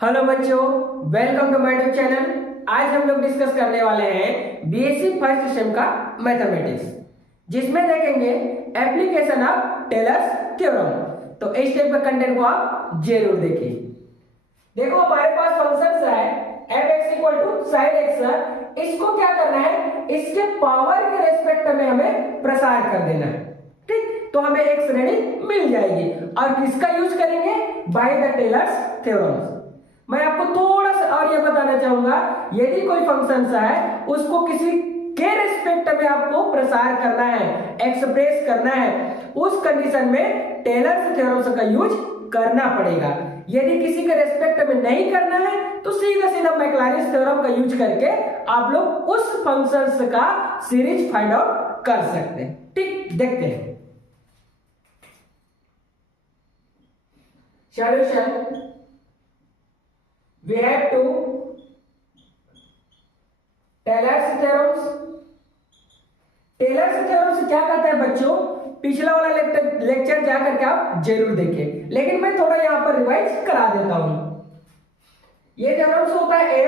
Hello बच्चों, welcome to my YouTube channel. आज हम लोग डिस्कस करने वाले हैं बीएससी फर्स्ट सेम का मैथमेटिक्स, जिसमें देखेंगे एप्लीकेशन ऑफ टेलर्स थ्योरम। तो इस टाइप का कंटेंट को आप जरूर देखिए। देखो हमारे पास फंक्शन है f(x = sin x)। इसको क्या करना है, इसके पावर के रेस्पेक्ट में हमें प्रसार कर देना है। ठीक, तो हमें एक श्रेणी मिल जाएगी और किसका यूज करेंगे, बाय द टेलर्स थ्योरम। मैं आपको थोड़ा सा और ये बताना चाहूंगा, यदि कोई फंक्शन है उसको किसी के रेस्पेक्ट में आपको प्रसार करना है, एक्सप्रेस करना है, उस कंडीशन में टेलर्स थ्योरम का यूज करना पड़ेगा। यदि किसी के रेस्पेक्ट में नहीं करना है तो सीधा सीधा मैक्लॉरिन थ्योरम का यूज करके आप लोग उस फंक्शंस का सीरीज फाइंड आउट कर सकते हैं। ठीक, देखते हैं solution. We have to Taylor's theorem. Taylor's theorem क्या कहता है बच्चों, पिछला वाला लेक्चर जाकर के आप जरूर देखें, लेकिन मैं थोड़ा यहां पर रिवाइज करा देता हूं। ये थ्योरम होता है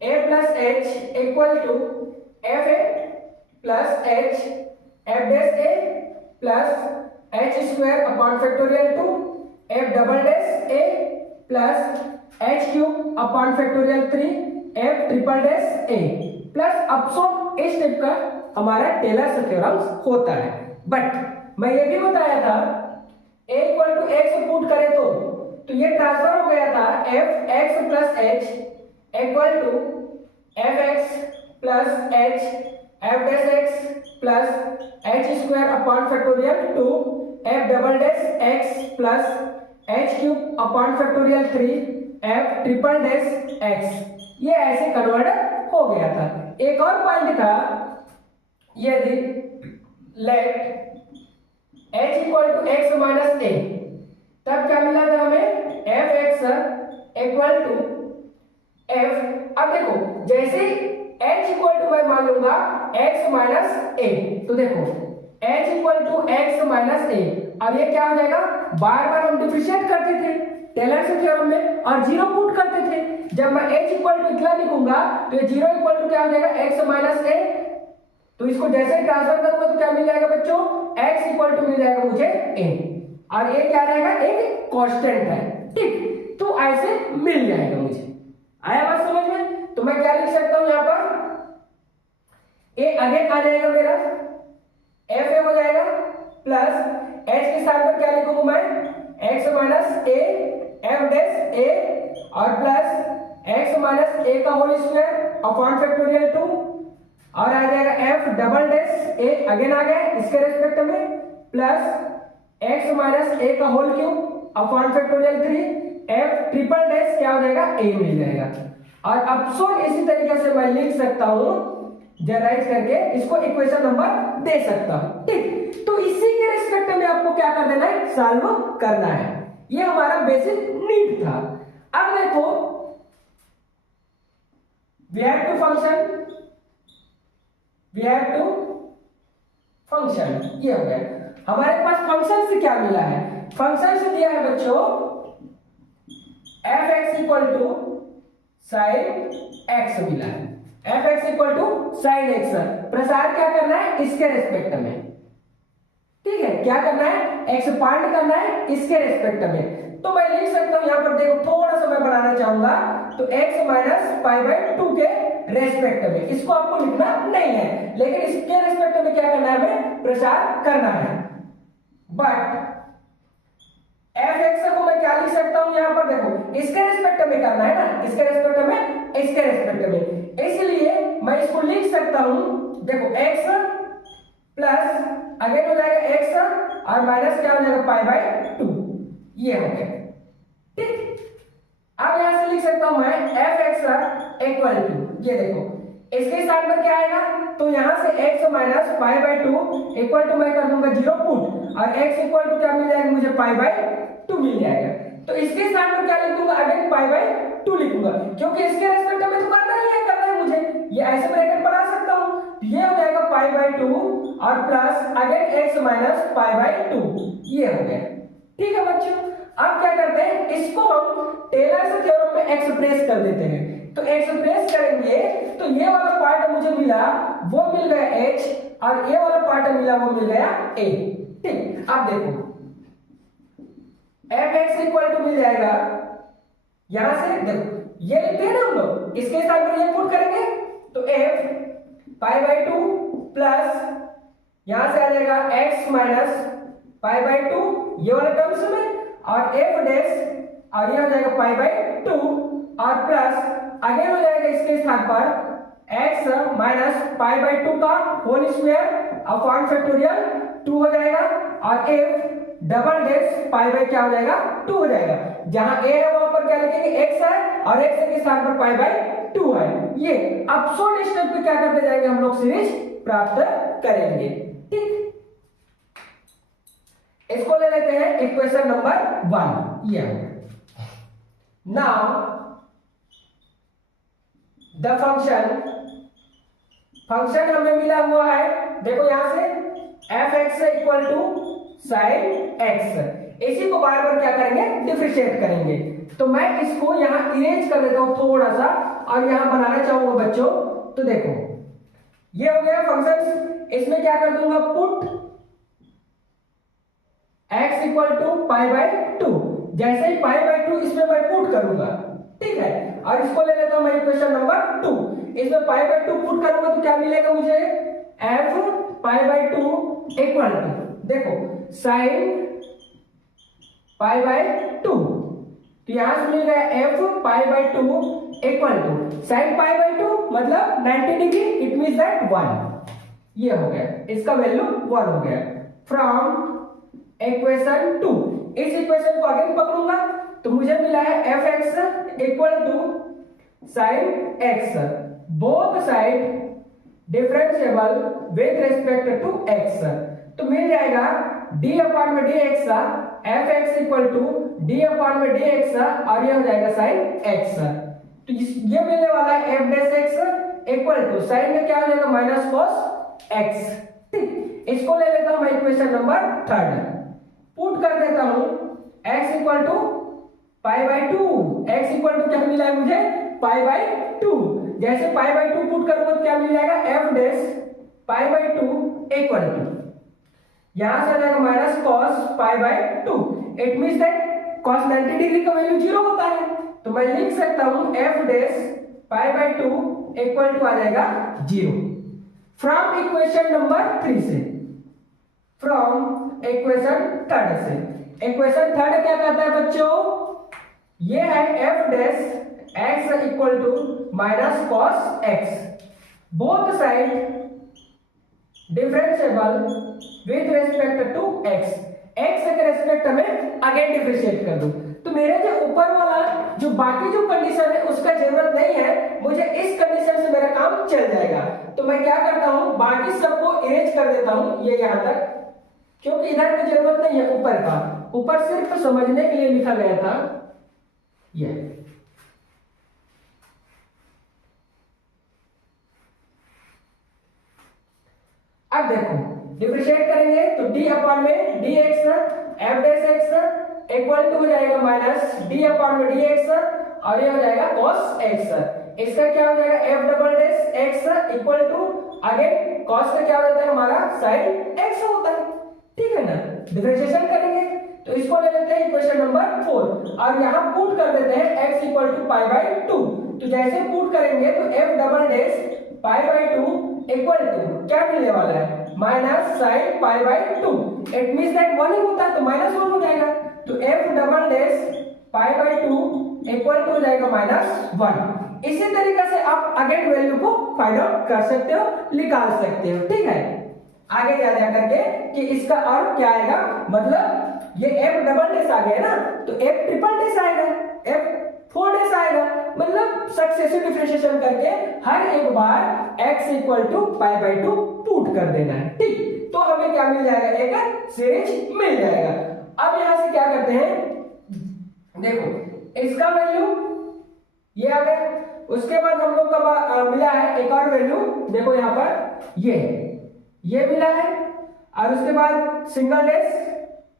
a plus h equal to f a plus h f dash a plus h square upon factorial 2 f double dash a plus h cube upon factorial 3 f triple dash a plus अपसोन इस टाइप का हमारा tailors theorem होता है। But मैं ये भी बताया था a equal to x put करें तो ये ट्रांसफर हो गया था f x plus h equal to f x plus h f dash x plus h square upon factorial 2 f double dash x plus h cube upon factorial 3 f triple dash x, ये ऐसे convert हो गया था। एक और point था, यदि let h equal to x minus a, तब क्या मिला था हमें f x equal to f। अब देखो जैसे h इक्वल टू मैं मान लूंगा x माइनस a, तो देखो h equal to x minus a, अब ये क्या हो जाएगा, बार बार हम डिफरेंशिएट करते थे टेलर्स थ्योरम में और जीरो पुट करते थे। जब मैं h इक्वल टू इतना लिखूंगा तो ये जीरो इक्वल टू क्या हो जाएगा, x माइनस a। तो इसको जैसे ट्रांसफर करूंगा तो क्या मिल जाएगा बच्चों, x इक्वल टू मिल जाएगा मुझे a, और ये क्या रहेगा, एक कांस्टेंट है। ठीक, तो ऐसे मिल जाएगा मुझे। आया बात समझ में? तो मैं क्या लिख सकता हूं, यहां पर a अगेन आ जाएगा मेरा, f a हो जाएगा प्लस h के स्थान पर क्या लिखूंगा मैं, x minus a f dash a और प्लस x माइनस a का होल स्क्वायर अपॉन फैक्टोरियल 2 और आ जाएगा f double dash a again आ गया इसके रेस्पेक्ट में प्लस x माइनस a का whole cube upon factorial 3 f triple dash क्या हो जाएगा, a मिल जाएगा। और अपसोन इसी तरीके से मैं लिख सकता हूं, जनरलाइज करके इसको इक्वेशन नंबर दे सकता हूं। ठीक, तो इसी के रिस्पेक्ट में आपको क्या कर देना है, सॉल्व करना है। ये हमारा बेसिक नीड था। अब देखो we have to function, ये हो गया हमारे पास। फंक्शन से क्या मिला है, फंक्शन से दिया है बच्चों f(x = sin x) मिला है। f(x = sin x), प्रसार क्या करना है, इसके रेस्पेक्ट में। ठीक है, क्या करना है, एक्सपांड करना है इसके रेस्पेक्ट में। तो मैं लिख सकता हूं यहां पर, देखो थोड़ा सा मैं बनाना चाहूंगा, तो x माइनस पाई बाई 2 के रेस्पेक्ट में। इसको आपको लिखना नहीं है, लेकिन इसके रेस्पेक्ट में क्या करना है, हमें प्रसार करना है। बट f(x) को मैं क्या लिख सकता हूं यहां पर, देखो इसके रेस्पेक्ट में करना है ना, इसके रेस्पेक्ट में, इसके रेस्पेक्ट में, इसलिए मैं इसको लिख सकता हूं, देखो x प्लस अगेन हो जाएगा x और माइनस क्या हो जाएगा, पाई बाई 2, ये हो गया। ठीक, अब यहां से लिख सकता हूं मैं f(x) इक्वल टू, ये देखो इसके स्थान पर क्या आएगा, तो यहां से x minus pi by 2 equal to मैं कर दूंगा जीरो पुट, और x इक्वल टू क्या मिल जाएगा मुझे, पाई बाई 2 मिल जाएगा। तो इसके स्थान पर क्या लिख दूंगा, अगेन पाई बाई 2 लिखूंगा, क्योंकि इसके रेस्पेक्ट में तो करना ही है, करना है मुझे, ये ऐसे ब्रैकेट बना सकता हूं। ये हो जाएगा पाई बाई 2 और plus again x minus pi by 2, ये हो गया। ठीक है बच्चों, अब क्या करते हैं, इसको हम टेलर्स एक्सप्रेस कर देते हैं। तो एक्सप्रेस करेंगे तो ये वाला पार्ट मुझे मिला वो मिल गया h, और ये वाला पार्ट मिला वो मिल गया a। ठीक, अब देखो fx इक्वल टू मिल जाएगा, यहां से देखो ये लिखते हैं ना हम लोग, इसके साथ में ये पुट करेंगे तो f पाई बाई 2 प्लस यहां से आ जाएगा x माइनस पाई बाई 2 ये वाले टर्म्स में, और f डैश और ये हो जाएगा पाई बाई 2 और प्लस आगे हो जाएगा इसके स्थान पर x माइनस पाई बाई 2 का होल स्क्वायर अपॉन फैक्टोरियल 2 हो जाएगा, और f double dash pi by क्या हो जाएगा 2 हो जाएगा। जहां a है वहां पर क्या लिखेंगे x है, और x के स्थान पर पाई बाई 2 है। ये अब सो स्टेप पे क्या करते जाएंगे हम लोग सीरीज प्राप्त करेंगे। ठीक, इसको ले लेते हैं इक्वेशन नंबर 1। ये नाउ द फंक्शन हमें मिला हुआ है, देखो यहां से f(x) equal to sine x, इसी को बार बार क्या करेंगे डिफरेंशिएट करेंगे। तो मैं इसको यहां इरेज कर देता हूं थोड़ा सा, और यहां बनाना चाहूंगा बच्चों। तो देखो ये हो गया फंक्शन, इसमें क्या कर दूंगा put x equal to pi by 2, जैसे ही पाई बाई 2 इसमें मैं पुट करूंगा, ठीक है। और इसको ले लेता हूं मैं इक्वेशन नंबर 2, इसमें पाई बाई 2 पुट करूंगा तो क्या मिलेगा मुझे f pi by 2 equal to देखो साइन पाई बाई 2, तो यहां से मिल गया f pi by 2 equal to sine pi by 2 मतलब 90 डिग्री, इट मींस दैट 1, ये हो गया, इसका वैल्यू 1 हो गया फ्रॉम इक्वेशन 2। इस इक्वेशन को अगेन पकड़ूंगा तो मुझे मिला है f(x) equal to sine x, both side differentiable with respect to x, तो मिल जाएगा d अपॉन में dx f(x) equal to d upon में dx, और ये हो जाएगा साइन x। तो ये मिलने वाला है f dash x equal to sine में क्या हो जाएगा माइनस कॉस x। ठीक, इसको ले लेता हूं मैं इक्वेशन नंबर 3, पुट कर देता हूं x equal to pi by 2, x equal to क्या मिला है मुझे पाई बाई 2, जैसे पाई बाई 2 पुट करूंगा तो क्या मिल जाएगा f dash pi by 2 equal to यहां से आ जाएगा minus cos pi by 2, it means that cos 90 degree का वैल्यू 0 होता है, तो मैं लिख सकता हूं f dash pi by 2 equal to आ जाएगा 0 फ्रॉम इक्वेशन नंबर 3 से, फ्रॉम इक्वेशन 3 से। इक्वेशन 3 क्या कहता है बच्चों, ये है f dash x equal to minus cos x, both side differentiable with respect to x, x के रिस्पेक्ट में अगेन डिफरेंशिएट कर दूं, तो मेरे जो ऊपर वाला जो बाकी जो कंडीशन है उसका जरूरत नहीं है, मुझे इस कंडीशन से मेरा काम चल जाएगा। तो मैं क्या करता हूं बाकी सबको इरेज कर देता हूं ये यहां तक, क्योंकि इधर की जरूरत नहीं है ऊपर का, ऊपर सिर्फ समझने के लिए लिखा गया था ये। अब देखो डिफरेंशिएट करेंगे तो d अपॉन में dx f dash x equal to हो जाएगा माइनस d अपॉन में dx, और ये हो जाएगा cos x, इसका क्या हो जाएगा f double dash x equal to again cos का क्या हो जाता है हमारा sin x होता है, ठीक है ना। डिफरेंशिएशन करेंगे तो इसको ले लेते हैं इक्वेशन नंबर 4, और यहां पुट कर देते हैं x equal to pi by 2, तो जैसे पुट करेंगे तो f double dash pi by 2 equal to क्या मिलने वाला है minus sine pi by 2, it means that 1 ही होता है तो माइनस 1 हो जाएगा, तो f double dash pi by 2 equal to हो जाएगा माइनस 1। इसी तरीके से आप अगेन वैल्यू को फाइंड आउट कर सकते हो, निकाल सकते हो, ठीक है। आगे जा करके कि इसका अर्थ क्या आएगा, मतलब ये f डबल डैश आ गया ना तो f ट्रिपल डैश आएगा, f 4 डैश आएगा, मतलब सक्सेसिव डिफरेंशिएशन करके हर एक बार x equal to pi by 2 put कर देना है, ठीक। तो हमें क्या मिल जाएगा एक सीरीज मिल जाएगा। अब यहां से क्या करते हैं, देखो इसका वैल्यू ये आ गया, उसके बाद हम लोग का मिला है एक और वैल्यू, देखो यहां पर ये मिला है, और उसके बाद सिंगल डैश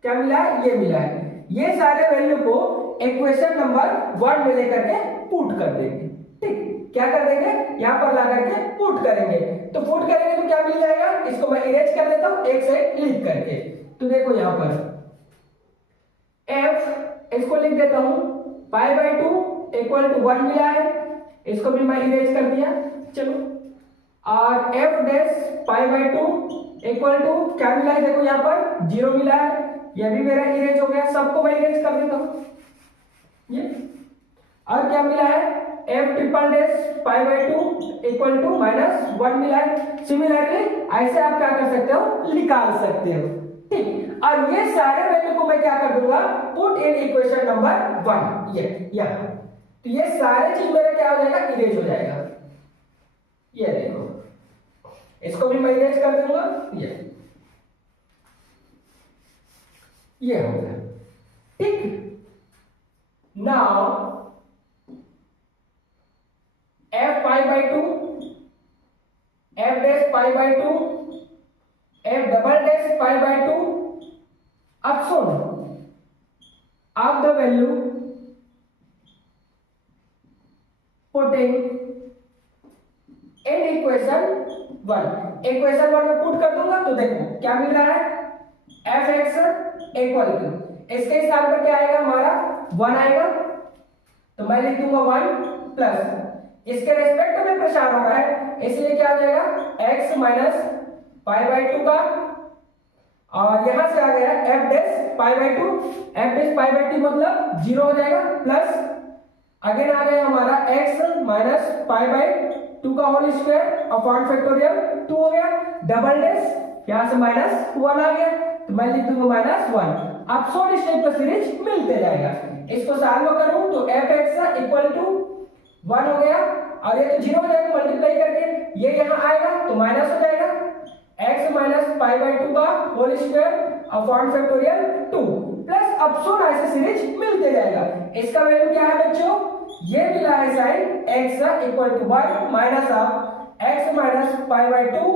क्या मिला है, ये मिला है। ये सारे वैल्यू को इक्वेशन नंबर 1 में लेकर के पुट कर देंगे। ठीक, क्या कर देंगे, यहाँ पर ला करके पुट करेंगे। तो पुट करेंगे तो क्या मिल जाएगा, इसको मैं इरेज कर देता हूँ एक साइड लिख करके। तो देखो यहाँ पर f इसको लिख देता हूँ पाई बाई 2 इक्वल टू 1 मिला है, इसको भी मैं इरेज कर दिया। चलो, और f dash pi by 2 equal to क्या मिला है, देखो यहाँ पर 0 मिला है, यह भी मेरा इरेज हो गया, सबको मैं इरेज कर देता हूँ ये। और क्या मिला है, f triple dash pi by 2 equal to -1 मिला है। सिमिलरली ऐसे आप क्या कर सकते हो, निकाल सकते हो। ठीक, और ये सारे वैल्यू को मैं क्या कर दूंगा, पुट इन इक्वेशन नंबर 1 ये यहाँ। तो ये सारे चीज मेरा क्या हो जाएगा, इरेज हो जाएगा। ये देखो, इसको भी मैं इरेज कर दूंगा, ये हो गया। ठीक, now f pi by 2, f dash pi by 2, f double dash pi by 2, अब सुन, अब the value putting in equation 1, equation 1 में पुट कर दूंगा तो देखो क्या मिल रहा है, एफ एक्स इक्वल टू, इसके स्थान पर क्या आएगा हमारा 1 आएगा, तो मैं लिख दूंगा 1 प्लस इसके रेस्पेक्ट में प्रसार हो रहा है इसलिए क्या आ जाएगा x माइनस पाई बाई 2 का, और यहां से आ गया f dash pi by 2, f dash pi by 2 मतलब 0 हो जाएगा, प्लस अगेन आ गया हमारा x माइनस पाई बाई 2 का होल स्क्वायर अपॉन फैक्टोरियल 2 हो गया, डबल डैश यहां से -1 आ गया, तो मैं लिख दूंगा -1। अब सॉल्व स्टेप का सीरीज मिलते जाएगा, इसको सॉल्व करूं तो f(x) इक्वल टू 1 हो गया, और ये तो 0 हो जाएगा मल्टीप्लाई करके, ये यहाँ आएगा तो माइनस हो जाएगा, x माइनस पाई बाई 2 का whole square upon factorial 2 plus अपसोन ऐसे सीरीज मिलते जाएगा। इसका वैल्यू क्या है बच्चों, ये मिला है sine x equal to 1 minus of x minus pi by 2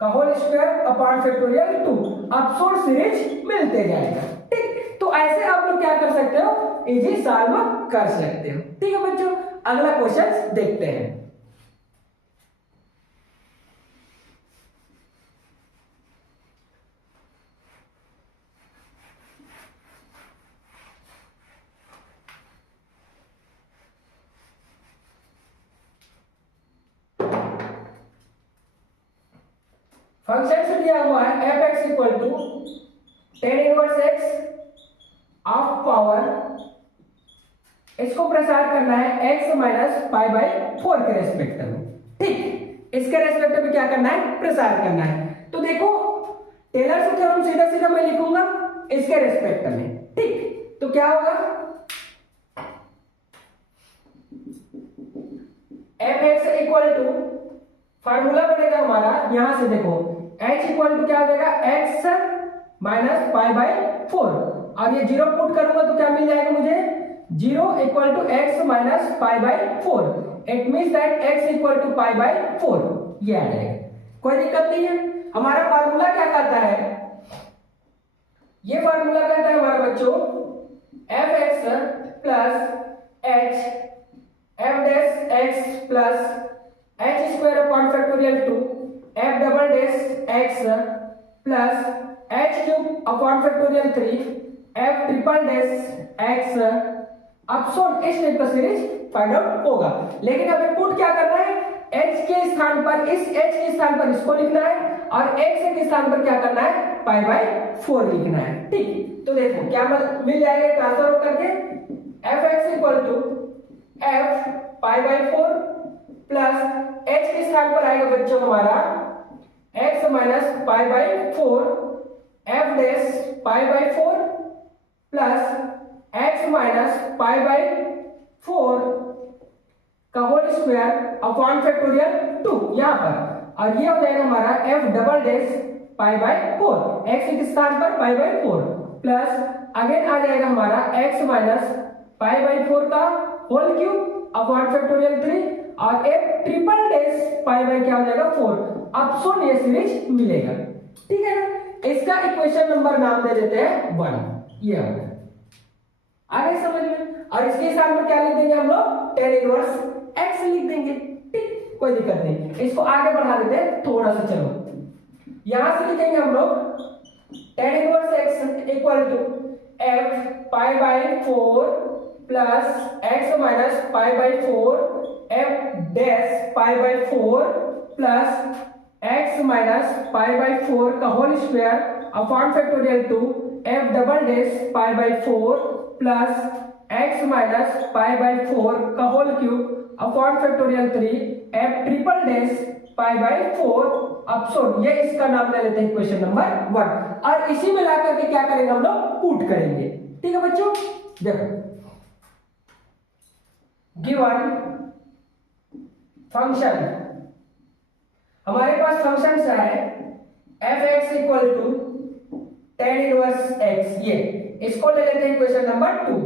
का होल स्क्वायर अपॉन फैक्टोरियल 2, अपसोन सीरीज मिलते जाएगा। ठीक, तो ऐसे आप लोग क्या कर सकते हो, इजी सॉल्व कर सकते हो। ठीक है बच्चों, अगला क्वेश्चन देखते हैं। फंक्शन से दिया हुआ है f(x) equal to tan inverse x of power, इसको प्रसार करना है x माइनस पाई बाई 4 के रेस्पेक्ट में। ठीक, इसके रेस्पेक्ट में क्या करना है, प्रसार करना है। तो देखो टेलर से थ्योरम सीधा सीधा मैं लिखूंगा इसके रेस्पेक्ट में। ठीक, तो क्या होगा, f(x) इक्वल टू फार्मूला बनेगा हमारा, यहां से देखो h इक्वल टू क्या हो जाएगा, x माइनस पाई बाई 4, और ये 0 पुट करूंगा तो क्या मिल जाएगा मुझे, 0 equal to x minus pi by 4, it means that x equal to pi by 4, ये आ जाएगा, कोई दिक्कत नहीं है। हमारा फार्मूला क्या कहता है, ये फार्मूला कहता है हमारा बच्चों f(x) plus h f dash x plus h square upon factorial 2 f double dash x plus h cube upon factorial 3 f triple dash x, अपसोन इस टाइप का सीरीज फाइंड आउट होगा। लेकिन हमें पुट क्या करना है, h के स्थान पर इस h के स्थान पर इसको लिखना है, और x के स्थान पर क्या करना है, पाई बाई 4 लिखना है। ठीक, तो देखो क्या मिल जाएगा ट्रांसफर होकर के, f(x) equal to f pi by 4 plus h के स्थान पर आएगा बच्चों हमारा x minus pi by 4 f dash pi by 4 plus x minus pi by 4 का होल स्क्वायर अपॉन फैक्टोरियल 2 यहाँ पर, और ये हो जाएगा हमारा f double dash pi by 4, x के स्थान पर पाई बाई 4 प्लस अगेन आ जाएगा हमारा x माइनस पाई बाई 4 का होल क्यूब अपॉन फैक्टोरियल 3, और f triple dash pi by क्या हो जाएगा 4, अपसोन ये सीरीज मिलेगा। ठीक है ना, इसका इक्वेशन नंबर नाम दे देते हैं 1, ये होगा। आ गए समझ में? और इसके स्थान पर क्या लिख देंगे हम लोग? tan इनवर्स x लिख देंगे। ठीक, कोई दिक्कत नहीं। इसको आगे बढ़ा देते हैं थोड़ा सा। चलो यहां से लिखेंगे हम लोग tan inverse x equal to f pi by 4 plus x minus pi by 4 f dash pi by 4 plus x minus pi by 4 का whole square upon factorial two f double dash pi by 4 plus x minus pi by 4 का whole cube upon factorial 3 f triple dash pi by 4। अब सो ये इसका नाम ले लेते हैं equation number 1 और इसी में ला करके क्या करेंगे हम लोग? पुट करेंगे। ठीक है बच्चों, देखो गिवन फंक्शन, हमारे पास फंक्शन है f(x) equal to tan inverse x, ये इसको ले लेते हैं इक्वेशन नंबर 2।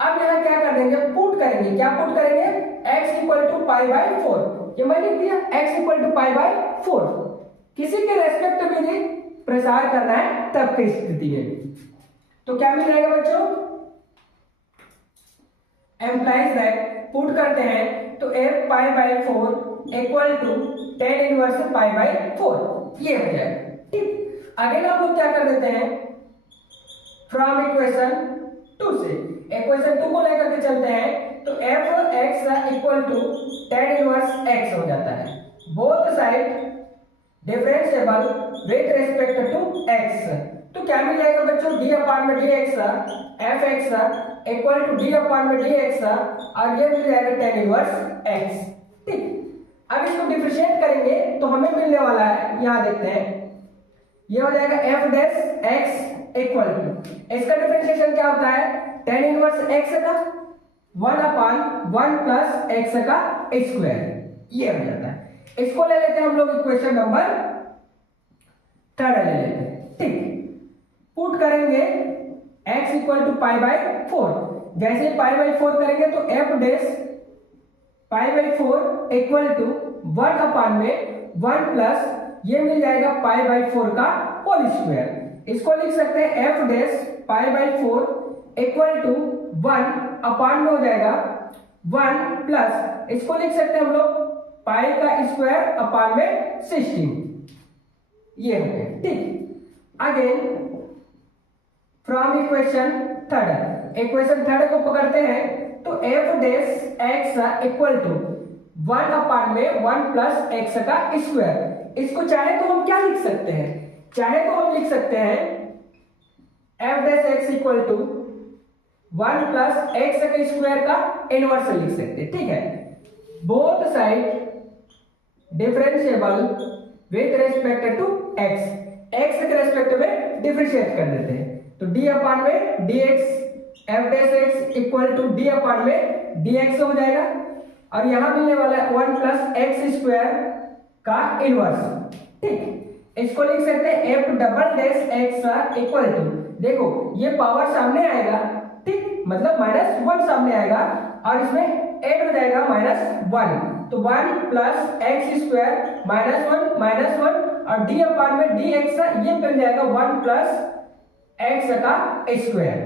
अब यहां क्या कर देंगे? पुट करेंगे। क्या पुट करेंगे? x equal to pi by 4, ये मैं लिख दिया x equal to pi by 4। किसी के रेस्पेक्ट में यदि प्रसार करना है तब की स्थिति में तो क्या मिल जाएगा बच्चों? एम्प्लाइज दैट पुट करते हैं तो f pi by 4 equal to tan inverse pi by 4, ये हो जाएगा। ठीक, आगे हम लोग क्या कर देते हैं? फ्रॉम इक्वेशन 2 से इक्वेशन 2 को लेकर के चलते हैं तो f(x) equal to tan inverse x हो जाता है। Both side differentiable with respect to x, तो क्या मिल जाएगा बच्चों? d अपॉन में dx f(x) equal to d upon में dx और ये मिल जाएगा tan इनवर्स x। ठीक, अब इसको डिफरेंशिएट करेंगे तो हमें मिलने वाला है, यहां देखते हैं, ये हो जाएगा f dash x equal to, इसका डिफरेंशिएशन क्या होता है? tan इनवर्स x का 1 अपॉन 1 प्लस x का स्क्वायर, ये हो जाता है। इसको ले लेते हैं हम लोग इक्वेशन नंबर 3 ले लेते हैं। ठीक, पुट करेंगे x equal to pi by 4, जैसे पाई बाय 4 करेंगे तो f dash pi by 4 equal to 1 upon में 1 प्लस ये मिल जाएगा पाई बाय 4 का होल स्क्वायर। इसको लिख सकते हैं f dash pi by 4 equal to 1 upon में हो जाएगा 1 प्लस इसको लिख सकते हैं हम लोग पाई का स्क्वायर अपॉन में 16, ये हो गया। ठीक, अगेन फ्रॉम इक्वेशन 3, इक्वेशन 3 को पकड़ते हैं तो f dash x equal to 1 upon में 1 प्लस x का स्क्वायर। इसको चाहे तो हम क्या लिख सकते हैं? चाहे तो हम लिख सकते हैं f dash x equal to 1 plus x का स्क्वायर का इनवर्स लिख सकते हैं। ठीक है, both side differentiable with respect to x, x के रेस्पेक्ट में डिफरेंशिएट कर देते हैं तो d अपॉन में dx f dash x equal to d upon में dx हो जाएगा और यहां मिलने वाला है 1 प्लस x स्क्वायर का इनवर्स। ठीक, इसको लिख सकते हैं f double dash x equal to, देखो ये पावर सामने आएगा, ठीक, मतलब -1 सामने आएगा और इसमें ऐड हो जाएगा -1 तो 1 प्लस एक्स स्क्वायर -1 और d अपॉन में dx ये मिल जाएगा 1 प्लस x का स्क्वायर।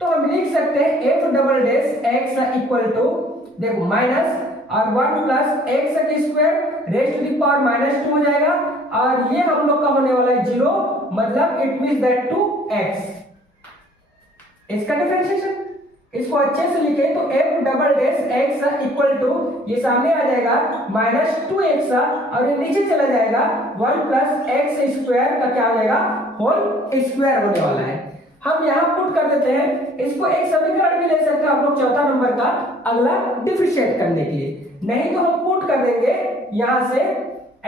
तो हम लिख सकते हैं f double dash x equal to, देखो माइनस और 1 प्लस एक्स का square raise to the power -2 हो जाएगा और ये हम लोग का होने वाला है 0, मतलब it means that to x। इसका डिफरेंशिएशन इसको अच्छे से लिखे तो f double dash x equal to, ये सामने आ जाएगा -2x और ये नीचे चला जाएगा 1 प्लस एक्स स्क्वायर का क्या हो जाएगा? होल स्क्वायर होने वाला है। हम यहाँ पुट कर देते हैं, इसको एक समीकरण भी ले सकते हैं आप लोग 4था नंबर का अगला डिफरेंशिएट करने के लिए, नहीं तो हम पुट कर देंगे यहाँ से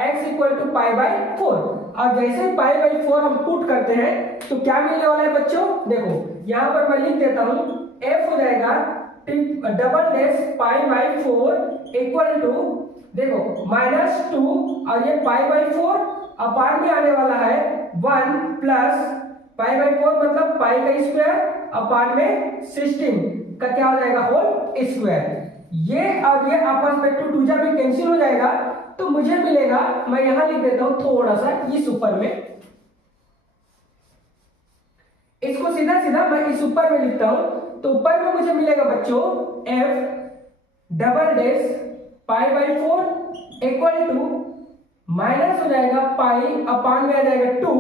x equal to pi by 4 और जैसे पाई बाय 4 हम पुट करते हैं तो क्या मिलने वाला है बच्चों? देखो यहाँ पर मैं लिख देता हूँ f हो जाएगा double dash pi by 4 equal to, देखो -2 और ये पाई बाय 4 अपार में आने वाला है 1 प्लस पाई बाय 4 मतलब पाई का स्क्वायर अपार में 16 का क्या हो जाएगा? Whole square. ये और ये आपस में 2 2 में कैंसिल हो जाएगा तो मुझे मिलेगा, मैं यहां लिख देता हूं थोड़ा सा इस ऊपर में, इसको सीधा सीधा मैं इस ऊपर में लिखता हूं तो ऊपर में मुझे मिलेगा बच्चों f double dash pi by 4 equal to minus हो जाएगा पाई अपान में आ जाएगा 2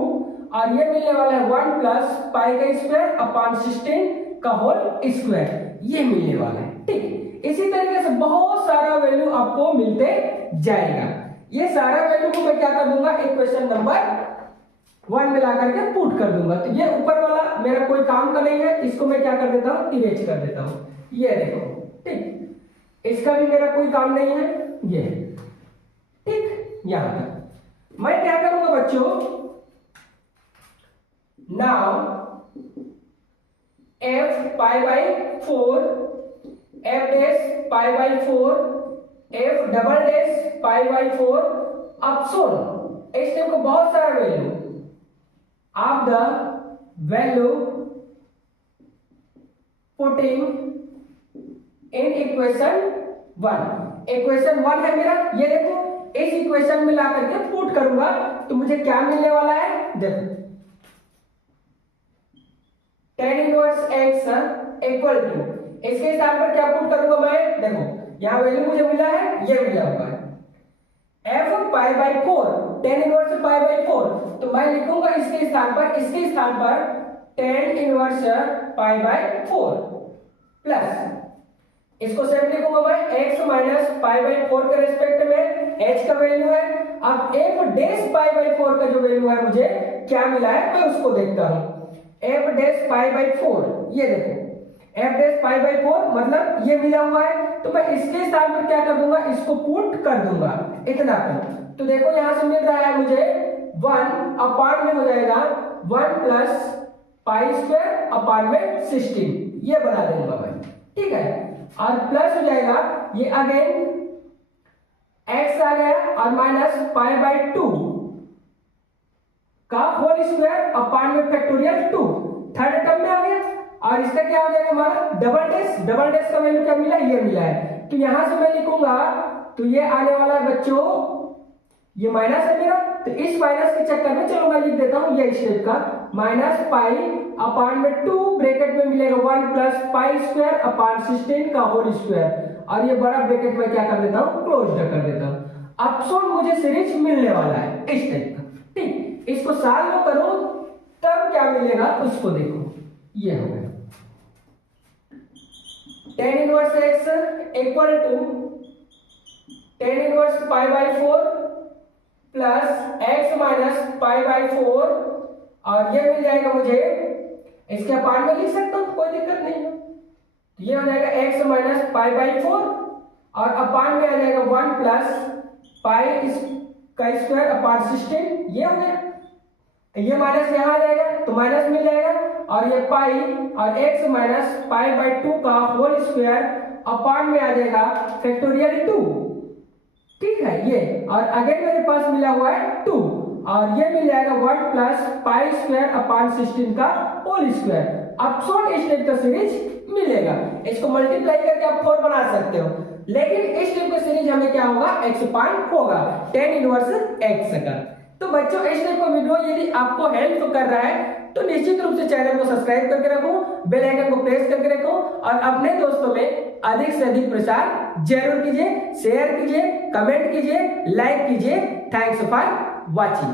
और ये मिलने वाला है 1 प्लस पाई का स्क्वायर अपान 16 का होल स्क्वायर, ये मिलने वाला है। ठीक, इसी तरीके से बहुत सारा वैल्यू आपको मिलते जाएगा। ये सारा वैल्यू को मैं क्या कर दूंगा, इक्वेशन नंबर 1 में ला करके पुट कर दूंगा। तो ये ऊपर वाला मेरा कोई काम का नहीं है, इसको मैं क्या कर देता हूँ, इरेज कर देता हूँ। ये देखो, ठीक, इसका भी मेरा कोई काम नहीं है ये। ठीक, यहां तक मैं क्या करूंगा बच्चों, now f pi by 4 f dash pi by 4 f double dash pi by 4 अब सुन इस टाइप को बहुत सारा value of the value putting in equation 1। Equation 1 है मेरा, ये देखो इस इक्वेशन में ला करके पुट करूंगा तो मुझे क्या मिलने वाला है, देखो tan inverse x equal to, इसके स्थान पर क्या पुट करूंगा मैं, देखो यहां वैल्यू मुझे मिला है, ये मिला हुआ है f pi by 4 tan inverse pi by 4, तो मैं लिखूंगा इसके स्थान पर tan inverse pi by 4 plus इसको सेम लिखूंगा मैं x माइनस पाई बाई 4 के रेस्पेक्ट में h का वैल्यू है। अब f डैश पाई बाई 4 का जो वैल्यू है मुझे क्या मिला है मैं उसको देखता हूं, f डैश पाई बाई 4, ये देखो f डैश पाई बाई 4 मतलब ये मिला हुआ है, तो मैं इसके स्थान पर क्या कर दूंगा, इसको पुट कर दूंगा इतना को। तो देखो यहां से मिल रहा है मुझे 1 अपान में हो जाएगा 1 प्लस पाई स्क्वायर अपान में 16, ये बना दूंगा मैं। ठीक है, और प्लस हो जाएगा ये अगेन x आ गया और माइनस पाई बाई 2 का होल स्क्वायर अपान में फैक्टोरियल 2 थर्ड टर्म में आ गया, और इसका क्या हो जाएगा हमारा डबल डैश का वैल्यू क्या मिला, ये मिला है। तो यहां से मैं लिखूंगा तो ये आने वाला है बच्चों, ये माइनस है मेरा, तो इस माइनस के चक्कर में चलो मैं लिख देता हूं ये स्टेप का माइनस पाई अपान में 2 ब्रैकेट में मिलेगा 1 प्लस पाई स्क्वायर अपान 16 का होल स्क्वायर, और ये बड़ा ब्रैकेट में क्या कर देता हूं, क्लोज कर देता हूं। अपसोन मुझे सीरीज मिलने वाला है इस टाइप का। ठीक, इसको सॉल्व करो तब क्या मिलेगा उसको देखो, ये हो गया tan inverse x equal to tan inverse pi by 4 plus x minus pi by 4, और ये मिल जाएगा मुझे, इसके अपान में लिख सकता हूं कोई दिक्कत नहीं है, ये हो जाएगा x माइनस पाई बाई 4 और अपान में आ जाएगा 1 प्लस पाई का स्क्वायर अपान 16, ये हो गया, ये माइनस यहां आ जाएगा तो माइनस मिल जाएगा, और ये पाई और x माइनस पाई बाई 2 का होल स्क्वायर अपान में आ जाएगा फैक्टोरियल 2। ठीक है, ये और अगेन मेरे पास मिला हुआ है 2, और ये मिल जाएगा 1 प्लस पाई स्क्वायर अपान 16 का होल स्क्वायर। अपसोन इस टाइप का सीरीज मिलेगा, इसको मल्टीप्लाई करके आप 4 बना सकते हो, लेकिन इस टाइप का सीरीज हमें क्या होगा, एक्सपांड होगा tan इनवर्स x का। तो बच्चों इस टाइप का वीडियो यदि आपको हेल्प कर रहा है तो निश्चित रूप से चैनल को सब्सक्राइब करके रखो, बेल आइकन को प्रेस करके रखो, और अपने दोस्तों में अधिक से अधिक प्रचार जरूर कीजिए, शेयर कीजिए, कमेंट कीजिए, लाइक कीजिए। Thanks for watching.